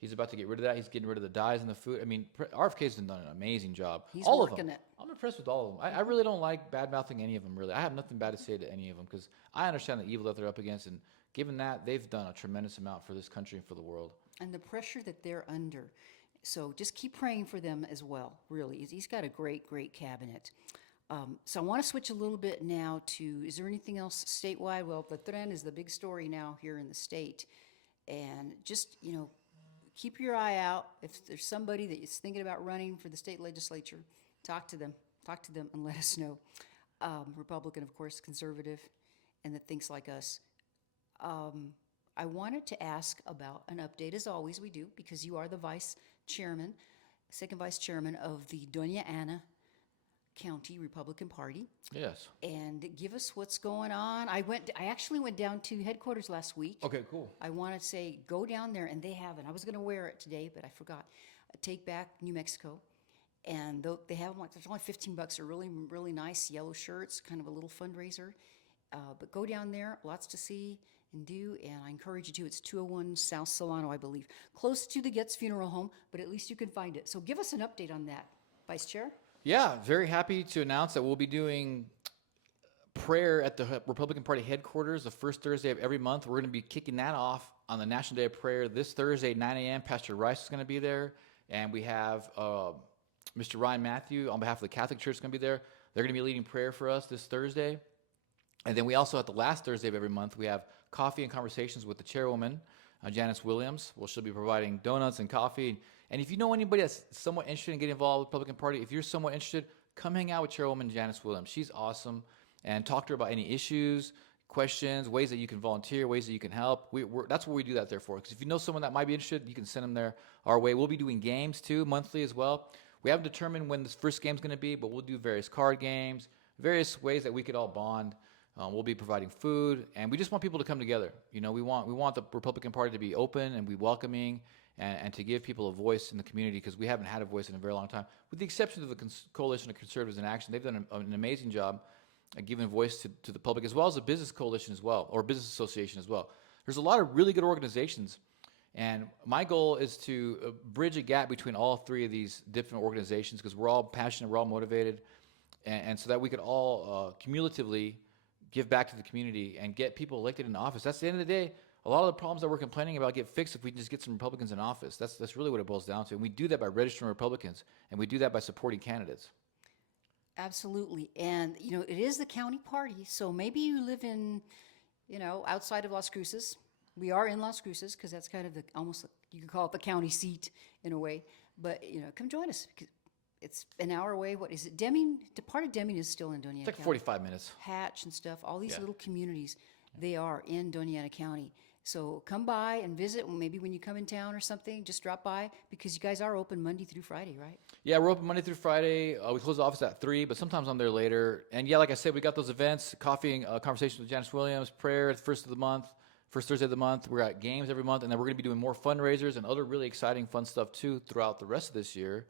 He's about to get rid of that. He's getting rid of the dyes in the food. I mean, RFK's done an amazing job. He's all working of them. it. I'm impressed with all of them. I really don't like bad-mouthing any of them, really. I have nothing bad to say to any of them because I understand the evil that they're up against, and given that, they've done a tremendous amount for this country and for the world. And the pressure that they're under. So just keep praying for them as well, really. He's got a great, great cabinet. So I want to switch a little bit now to, is there anything else statewide? Well, the Tren is the big story now here in the state. And just, keep your eye out. If there's somebody that is thinking about running for the state legislature, talk to them and let us know. Republican, of course, conservative, and that thinks like us. I wanted to ask about an update, as always we do, because you are the second vice chairman of the Doña Ana County Republican Party. Yes. And give us what's going on. I actually went down to headquarters last week. Okay, cool. I want to say, go down there, and they have it. I was going to wear it today, but I forgot. Take Back New Mexico. And they have them, there's only $15. They're really, really nice yellow shirts, kind of a little fundraiser. But go down there, lots to see and do, and I encourage you to. It's 201 South Solano, I believe. Close to the Getz Funeral Home, but at least you can find it. So give us an update on that, Vice Chair. Yeah, very happy to announce that we'll be doing prayer at the Republican Party headquarters the first Thursday of every month. We're going to be kicking that off on the National Day of Prayer this Thursday, 9 a.m. Pastor Rice is going to be there, and we have Mr. Ryan Matthew on behalf of the Catholic Church is going to be there. They're going to be leading prayer for us this Thursday. And then we also, at the last Thursday of every month, we have coffee and conversations with the chairwoman, Janice Williams. Well, she'll be providing donuts and coffee. And if you know anybody that's somewhat interested in getting involved with the Republican Party, if you're somewhat interested, come hang out with Chairwoman Janice Williams. She's awesome. And talk to her about any issues, questions, ways that you can volunteer, ways that you can help. That's what we do that there for. Because if you know someone that might be interested, you can send them there our way. We'll be doing games, too, monthly as well. We haven't determined when this first game's going to be, but we'll do various card games, various ways that we could all bond. We'll be providing food, and we just want people to come together. We want the Republican Party to be open and be welcoming, and to give people a voice in the community because we haven't had a voice in a very long time. With the exception of the Coalition of Conservatives in Action, they've done an amazing job at giving voice to the public, as well as the business coalition as well, or business association as well. There's a lot of really good organizations, and my goal is to bridge a gap between all three of these different organizations because we're all passionate, we're all motivated. and so that we could all cumulatively give back to the community and get people elected into office. That's the end of the day. A lot of the problems that we're complaining about get fixed if we can just get some Republicans in office. That's really what it boils down to. And we do that by registering Republicans, and we do that by supporting candidates. Absolutely. And, it is the county party. So maybe you live in, outside of Las Cruces. We are in Las Cruces because that's kind of you could call it the county seat in a way. But, come join us because it's an hour away. What is it? Deming, part of Deming is still in Doña It's like County. 45 minutes. Hatch and stuff, all these Yeah. little communities, they are in Doña County. So come by and visit. Maybe when you come in town or something, just drop by because you guys are open Monday through Friday, right? Yeah, we're open Monday through Friday. We close the office at 3, but sometimes I'm there later. And yeah, like I said, we got those events, coffee and conversations with Janice Williams, prayer the first Thursday of the month. We got games every month, and then we're going to be doing more fundraisers and other really exciting, fun stuff too throughout the rest of this year.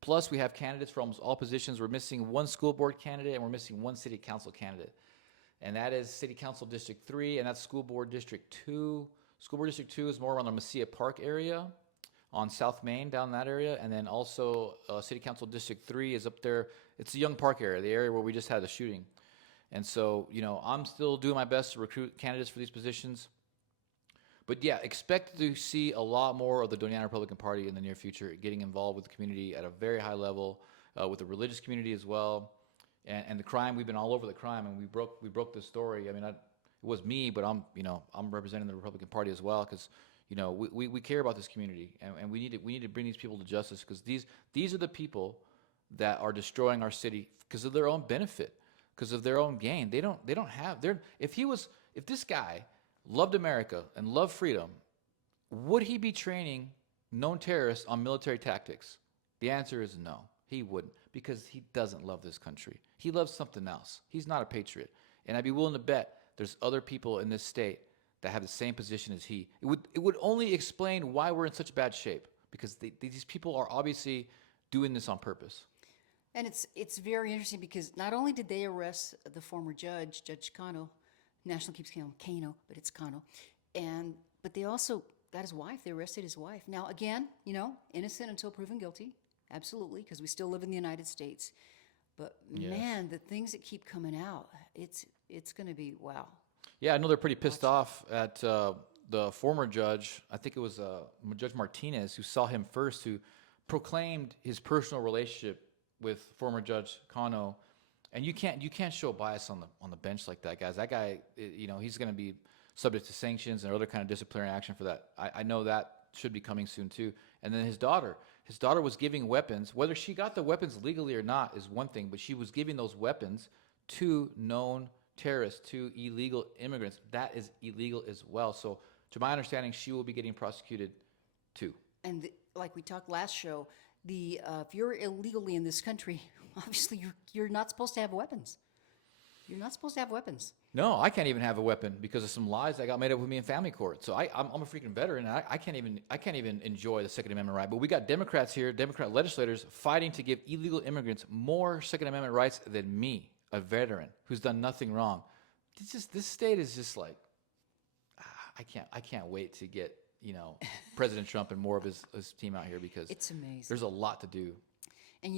Plus, we have candidates for almost all positions. We're missing one school board candidate, and we're missing one city council candidate. And that is City Council District 3, and that's School Board District 2. School Board District 2 is more around the Mesilla Park area on South Main, down that area. And then also City Council District 3 is up there. It's the Young Park area, the area where we just had the shooting. And so, I'm still doing my best to recruit candidates for these positions. But yeah, expect to see a lot more of the Doñana Republican Party in the near future, getting involved with the community at a very high level, with the religious community as well. And the crime, we've been all over the crime, and we broke this story. I mean, it was me, but I'm representing the Republican Party as well because, we care about this community, and we need to bring these people to justice because these are the people that are destroying our city because of their own benefit, because of their own gain. They don't have if this guy loved America and loved freedom, would he be training known terrorists on military tactics? The answer is no, he wouldn't, because he doesn't love this country. He loves something else. He's not a patriot. And I'd be willing to bet there's other people in this state that have the same position as he. It would only explain why we're in such bad shape, because these people are obviously doing this on purpose. And it's very interesting because not only did they arrest the former judge, Judge Cano, National keeps calling him Kano, but it's Cano, but they also got his wife. They arrested his wife. Now again, innocent until proven guilty, absolutely, because we still live in the United States. But Yes. man, the things that keep coming out, it's going to be wow. Yeah, I know they're pretty pissed off at the former judge. I think it was Judge Martinez who saw him first, who proclaimed his personal relationship with former Judge Cano. And you can't show bias on the bench like that, guys. That guy, he's going to be subject to sanctions and other kind of disciplinary action for that. I know that should be coming soon too. And then his daughter was giving weapons. Whether she got the weapons legally or not is one thing, but she was giving those weapons to known terrorists, to illegal immigrants. That is illegal as well. So to my understanding, she will be getting prosecuted too. And like we talked last show, if you're illegally in this country, obviously you're not supposed to have weapons. You're not supposed to have weapons. No, I can't even have a weapon because of some lies that got made up with me in family court. So I'm a freaking veteran, and I can't even enjoy the Second Amendment right. But we got Democrats here, Democrat legislators, fighting to give illegal immigrants more Second Amendment rights than me, a veteran who's done nothing wrong. This state is just like, I can't wait to get President Trump and more of his team out here because It's amazing. there's a lot to do. And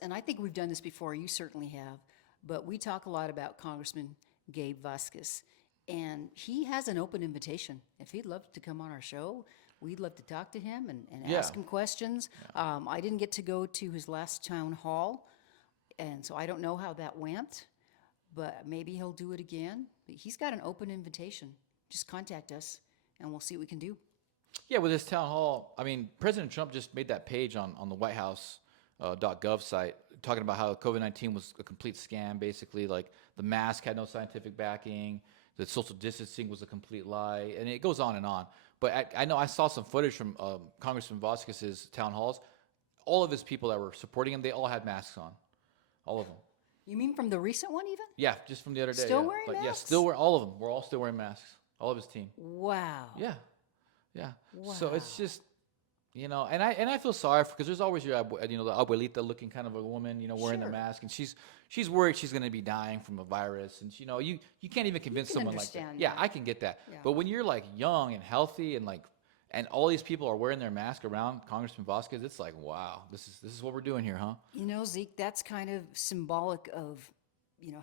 and I think we've done this before, you certainly have, but we talk a lot about Congressman Gabe Vasquez, and he has an open invitation. If he'd love to come on our show, we'd love to talk to him and Yeah. ask him questions. I didn't get to go to his last town hall, and so I don't know how that went, but maybe he'll do it again. But he's got an open invitation. Just contact us, and we'll see what we can do. Yeah, with this town hall, I mean, President Trump just made that page on the White House .gov site talking about how COVID-19 was a complete scam, basically. Like the mask had no scientific backing, that social distancing was a complete lie, and it goes on and on. But I know I saw some footage from Congressman Vasquez's town halls. All of his people that were supporting him, they all had masks on, all of them. You mean from the recent one even? Yeah, just from the other day. Still yeah. wearing But yeah, masks? still wearing all of them. We're all still wearing masks, all of his team. Wow. Yeah. So it's Wow. just, and I feel sorry for, because there's always the abuelita looking kind of a woman, wearing the Sure. mask, and she's worried she's going to be dying from a virus, and you can't even convince can someone like that. understand Yeah, that. I can get that. Yeah. But when you're like young and healthy and like and all these people are wearing their mask around Congressman Vasquez. It's like, wow, this is what we're doing here, huh? You know, Zeke, that's kind of symbolic of,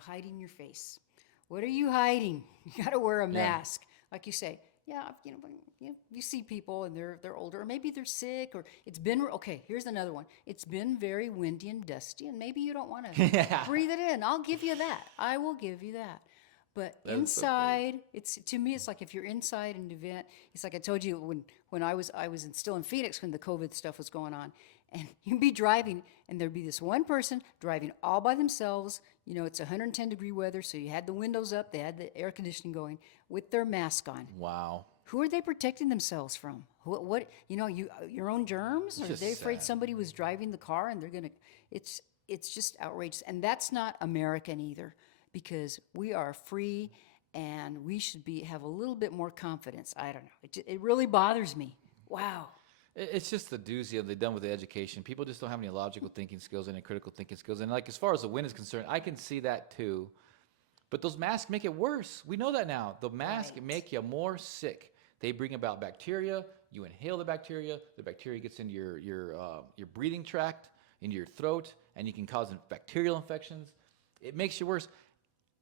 hiding your face. What are you hiding? You got to wear a Yeah. mask. Like you say, yeah, you see people and they're older, or maybe they're sick, or it's been okay. Here's another one. It's been very windy and dusty, and maybe you don't want to Yeah. breathe it in. I'll give you that. I will give you that. But That's so crazy. inside, it's to me, it's like if you're inside an event. It's like I told you when I was still in Phoenix when the COVID stuff was going on, and you'd be driving, and there'd be this one person driving all by themselves. It's 110-degree weather, so you had the windows up, they had the air conditioning going, with their mask on. Wow. Who are they protecting themselves from? What your own germs? Or are just they afraid sad. somebody was driving the car and they're gonna? It's just outrageous, and that's not American either, because we are free and we should have a little bit more confidence. I don't know. It really bothers me. Wow. It's just the doozy of they've done with the education. People just don't have any logical thinking skills and any critical thinking skills. And like as far as the wind is concerned, I can see that too. But those masks make it worse. We know that now. The masks Right. make you more sick. They bring about bacteria. You inhale the bacteria. The bacteria gets into your breathing tract, into your throat, and you can cause bacterial infections. It makes you worse.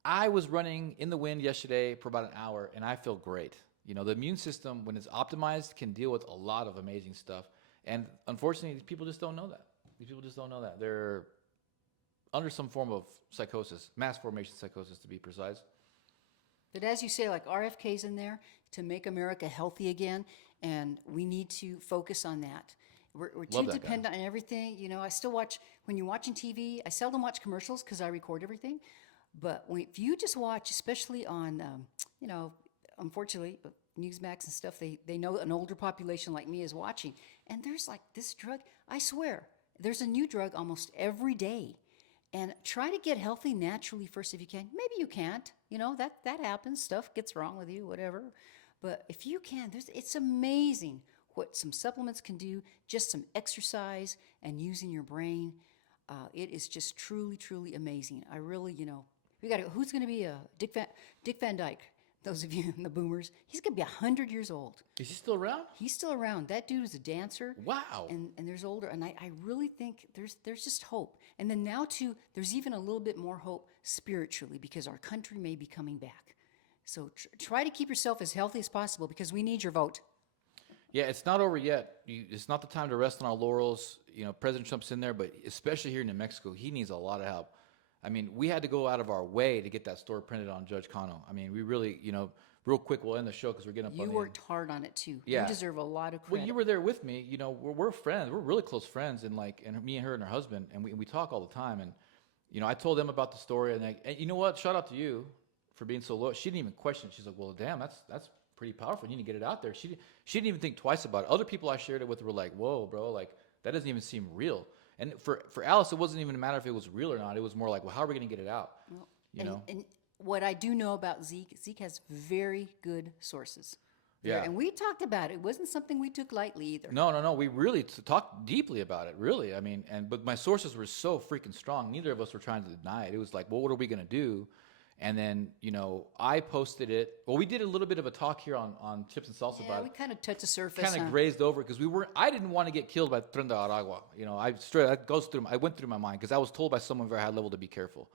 I was running in the wind yesterday for about an hour, and I feel great. The immune system, when it's optimized, can deal with a lot of amazing stuff. And unfortunately, these people just don't know that. These people just don't know that. They're under some form of psychosis, mass formation psychosis to be precise. But as you say, like RFK's in there to make America healthy again, and we need to focus on that. We're too Love that guy. dependent on everything. I still watch, when you're watching TV, I seldom watch commercials because I record everything. But if you just watch, especially on, unfortunately, Newsmax and stuff, they know an older population like me is watching. And there's like this drug, I swear, there's a new drug almost every day. And try to get healthy naturally first if you can. Maybe you can't. That happens. Stuff gets wrong with you, whatever. But if you can, it's amazing what some supplements can do, just some exercise and using your brain. It is just truly, truly amazing. I really, who's going to be Dick Van Dyke? Those of you in the boomers, he's going to be 100 years old. Is he still around? He's still around. That dude is a dancer. Wow. And there's older, and I really think there's just hope. And then now too, there's even a little bit more hope spiritually because our country may be coming back. So try to keep yourself as healthy as possible because we need your vote. Yeah, it's not over yet. It's not the time to rest on our laurels. President Trump's in there, but especially here in New Mexico, he needs a lot of help. I mean, we had to go out of our way to get that story printed on Judge Cano. I mean, we really, real quick, we'll end the show because we're getting up on You the worked hard on it too. Yeah. You deserve a lot of credit. Well, you were there with me. We're friends. We're really close friends, and me and her and her husband, and we talk all the time. And I told them about the story, and you know what? Shout out to you for being so loyal. She didn't even question it. She's like, well, damn, that's pretty powerful. You need to get it out there. She didn't even think twice about it. Other people I shared it with were like, whoa, bro, like that doesn't even seem real. And for Alice, it wasn't even a matter if it was real or not. It was more like, well, how are we going to get it out? Well, and what I do know about Zeke has very good sources. Yeah. And we talked about it. It wasn't something we took lightly either. No. We really talked deeply about it, really. I mean, but my sources were so freaking strong. Neither of us were trying to deny it. It was like, well, what are we going to do? And then, I posted it. Well, we did a little bit of a talk here on Chips and Salsa Yeah, about we it. kind of touched the surface. Kind of grazed over it because I didn't want to get killed by Tren de Aragua. I went through my mind because I was told by someone very high level to be careful.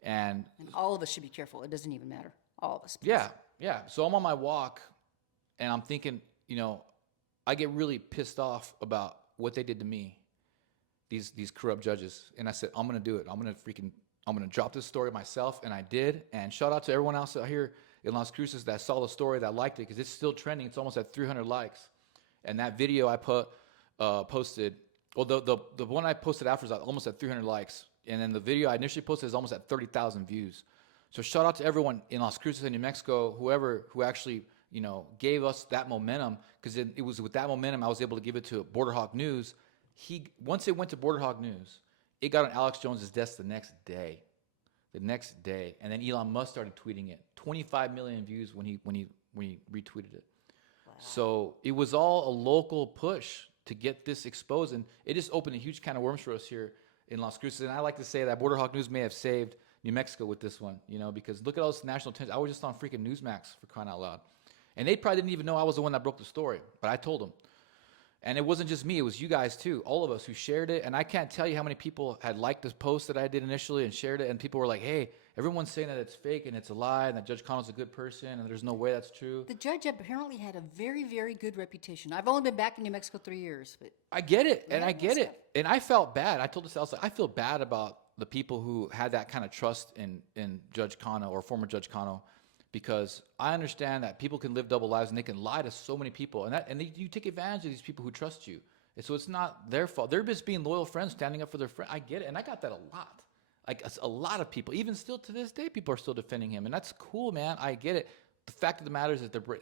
And all of us should be careful. It doesn't even matter. All of us. Please. yeah. So I'm on my walk and I'm thinking, I get really pissed off about what they did to me, these corrupt judges. And I said, I'm going to do it. I'm going to drop this story myself. And I did. And shout out to everyone else out here in Las Cruces that saw the story, that liked it, because it's still trending. It's almost at 300 likes. And that video I posted, well, the one I posted after is almost at 300 likes. And then the video I initially posted is almost at 30,000 views. So shout out to everyone in Las Cruces and New Mexico, who actually, gave us that momentum, because it was with that momentum I was able to give it to Border Hawk News. Once it went to Border Hawk News, it got on Alex Jones's desk the next day. And then Elon Musk started tweeting it. 25 million views when he retweeted it. Wow. So it was all a local push to get this exposed, and it just opened a huge can of worms for us here in Las Cruces. And I like to say that Border Hawk News may have saved New Mexico with this one, because look at all this national attention. I was just on freaking Newsmax, for crying out loud. And they probably didn't even know I was the one that broke the story, but I told them. And it wasn't just me, it was you guys too, all of us who shared it. And I can't tell you how many people had liked this post that I did initially and shared it. And people were like, hey, everyone's saying that it's fake and it's a lie and that Judge Connell's a good person and there's no way that's true. The judge apparently had a very, very good reputation. I've only been back in New Mexico 3 years, but I get it, and Yeah, I get that's it. And I felt bad. I told this, I was like, I feel bad about the people who had that kind of trust in Judge Connell or former Judge Connell, because I understand that people can live double lives and they can lie to so many people, you take advantage of these people who trust you. And so it's not their fault. They're just being loyal friends, standing up for their friend. I get it, and I got that a lot. Like a lot of people, even still to this day, people are still defending him, and that's cool, man. I get it. The fact of the matter is that they're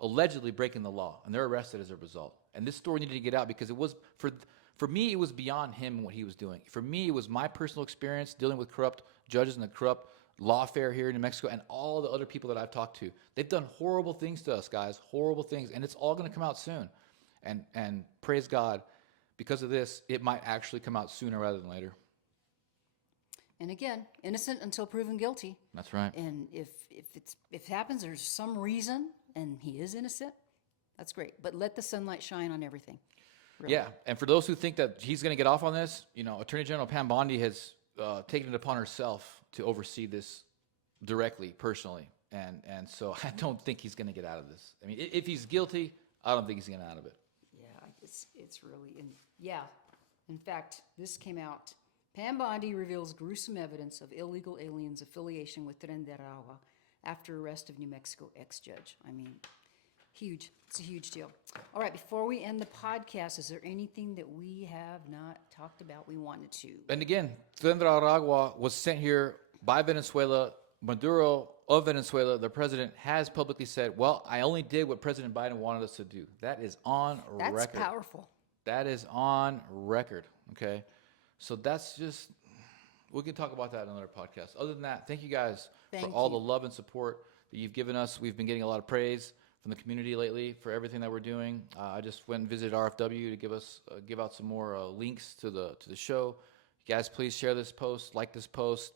allegedly breaking the law, and they're arrested as a result. And this story needed to get out because it was for me, it was beyond him and what he was doing. For me, it was my personal experience dealing with corrupt judges and the corrupt lawfare here in New Mexico, and all the other people that I've talked to. They've done horrible things to us, guys, horrible things, and it's all going to come out soon. And praise God, because of this, it might actually come out sooner rather than later. and again, innocent until proven guilty. That's right. And if it happens, there's some reason, and he is innocent, that's great. But let the sunlight shine on everything. Really. Yeah, and for those who think that he's going to get off on this, Attorney General Pam Bondi has taken it upon herself to oversee this directly, personally, and so I don't think he's going to get out of this. I mean, if he's guilty, I don't think he's getting out of it. Yeah, it's really, and yeah. In fact, this came out. Pam Bondi reveals gruesome evidence of illegal aliens' affiliation with Tren-de-Aragua after arrest of New Mexico ex-judge. I mean, huge. It's a huge deal. All right, before we end the podcast, is there anything that we have not talked about we wanted to? And again, Tren-de-Aragua was sent here by Venezuela. Maduro of Venezuela, the president, has publicly said, well, I only did what President Biden wanted us to do. That is on record. That's powerful. That is on record, okay? So that's just, we can talk about that in another podcast. Other than that, thank you guys for all the love and support that you've given us. We've been getting a lot of praise from the community lately for everything that we're doing. I just went and visited RFW to give out some more links to the show. You guys, please share this post, like this post,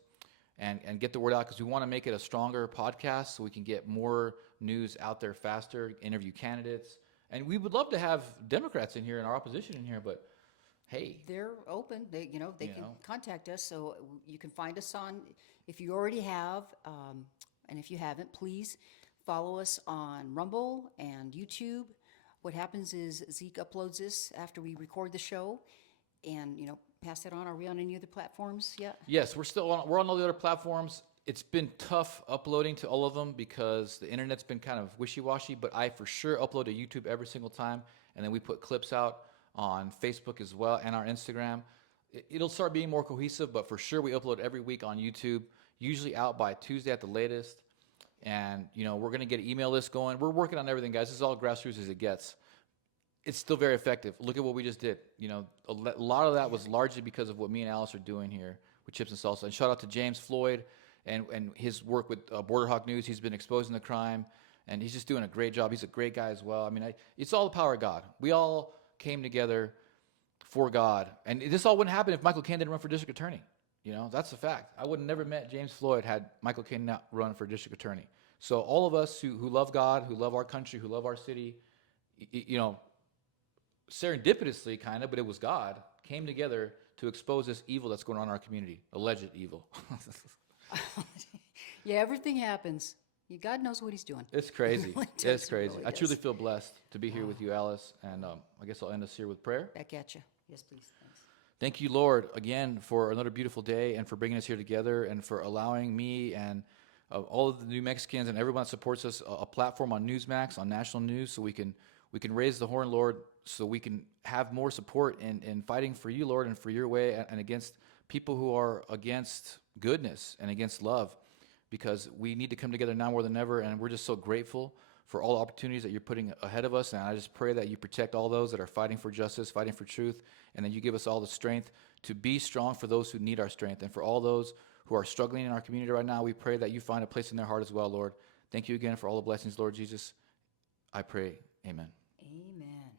and get the word out, because we want to make it a stronger podcast so we can get more news out there faster, interview candidates. And we would love to have Democrats in here and our opposition in here, but hey. They're open. They can contact us. So you can find us on, if you already have, and if you haven't, please follow us on Rumble and YouTube. What happens is Zeke uploads this after we record the show, and pass that on. Are we on any other platforms yet? Yes, we're on all the other platforms. It's been tough uploading to all of them because the internet's been kind of wishy-washy, but I for sure upload to YouTube every single time, and then we put clips out on Facebook as well and our Instagram. It'll start being more cohesive, but for sure we upload every week on YouTube, usually out by Tuesday at the latest. And we're going to get an email list going. We're working on everything, guys. This is all grassroots as it gets. It's still very effective. Look at what we just did. A lot of that was largely because of what me and Alice are doing here with Chips and Salsa. And shout out to James Floyd and his work with Border Hawk News. He's been exposing the crime, and he's just doing a great job. He's a great guy as well. I mean, it's all the power of God. We all came together for God. And this all wouldn't happen if Michael Caine didn't run for district attorney. That's a fact. I would have never met James Floyd had Michael Caine not run for district attorney. So all of us who love God, who love our country, who love our city, serendipitously kind of, but it was God, came together to expose this evil that's going on in our community, alleged evil. Yeah, everything happens. God knows what he's doing. It's crazy. Really does. It's crazy. Really I does. truly feel blessed to be here with you, Alice. And I guess I'll end us here with prayer. Back at you. Yes, please. Thanks. Thank you, Lord, again for another beautiful day and for bringing us here together and for allowing me and all of the New Mexicans and everyone that supports us a platform on Newsmax, on national news, so we can raise the horn, Lord, so we can have more support in fighting for you, Lord, and for your way and against people who are against goodness and against love, because we need to come together now more than ever, and we're just so grateful for all the opportunities that you're putting ahead of us. And I just pray that you protect all those that are fighting for justice, fighting for truth, and that you give us all the strength to be strong for those who need our strength. And for all those who are struggling in our community right now, we pray that you find a place in their heart as well, Lord. Thank you again for all the blessings, Lord Jesus. I pray, amen. Amen.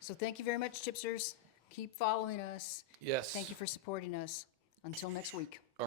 So thank you very much, Chipsters. Keep following us. Yes. Thank you for supporting us. Until next week.